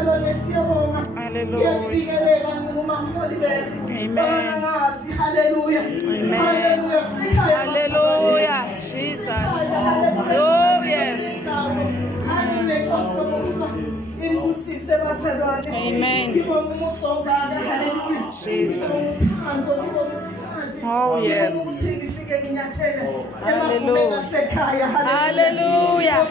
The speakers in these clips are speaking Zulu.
bazalwane siyabonga. Ngiyabingelela ngumama Oliver. Amen. Hallelujah. Hallelujah. Hallelujah. Jesus. Oh, yes. Amen. Jesus. Oh, yes. Hallelujah. Hallelujah.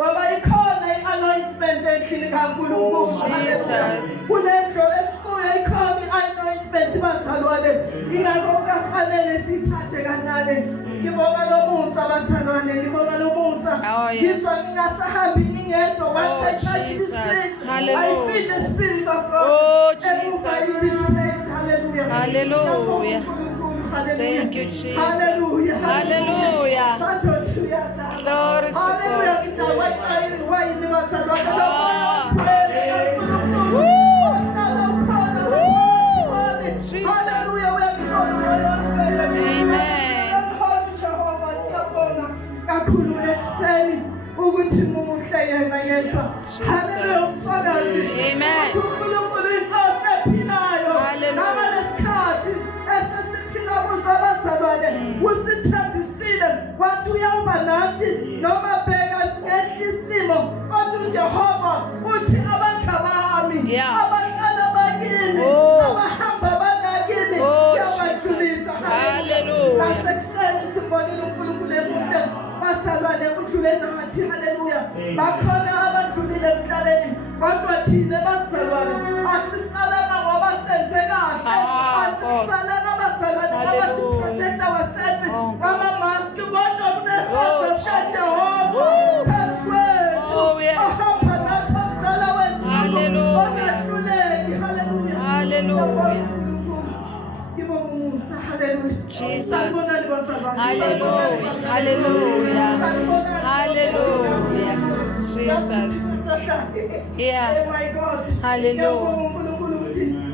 Wabayikhona i-anointment endlini kaNkulunkulu. Jesus. Kulendlo esikuyo ikhona i-anointment bazalwane. Ingakho kufanele sithathe kancane. Ngibonga lo musa bazalwane, ngibonga lo musa. Ngizwa ngingasahambi ngingedwa. Once I touch this place, I feel the spirit of God. Oh, Jesus. Hallelujah. Hallelujah. Thank you, Jesus. Hallelujah. Hallelujah. Glory to God. ukuthi muhle yena yedwa. Hallelujah mfakazi. Amen. uNkulunkulu inkosi ephilayo. Namasikhathi esesiphila kuzo abazalwane usithembisile wathi uyawuba nathi noma bheka singehlisa kodwa uJehova uthi abangabami abahlala bakini abahamba banakini yabajulisa. Hallelujah. Asekuseni sifonile uNkulunkulu emuhle bazalwane udlule nathi. Hallelujah. Bakhona abadlulile emhlabeni kodwa thina bazalwane asisalanga ngoba senze kahle. Asisalanga bazalwane ngoba siprotect ourselves ngama-mask kodwa kunesandla sikaJehova phezu kwethu ohamba nathi omdala wethu ongahluleki. Hallelujah. Hallelujah. Jesus. Hallelujah. Hallelujah. Hallelujah. Jesus. Yeah. Hallelujah.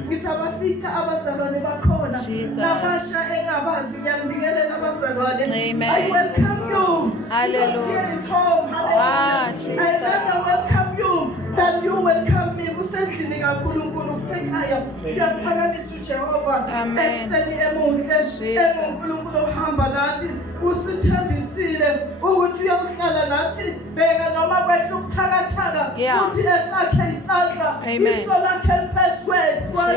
Ngisabafika abazalwane bakhona nabasha engabazi ngiyabingelela abazalwane. Amen. I welcome you. Hallelujah. It's home. Hallelujah. Jesus. I rather welcome you than you welcome me. Kusendlini kaNkulunkulu kusekhaya siyaphakamisa uJehova ekseni emuhle emuNkulunkulu ohamba nathi usithembisile ukuthi uyohlala nathi. Bheka noma kwehla ukuthakathaka uthi esakhe isandla iso lakhe liphezu kwethu.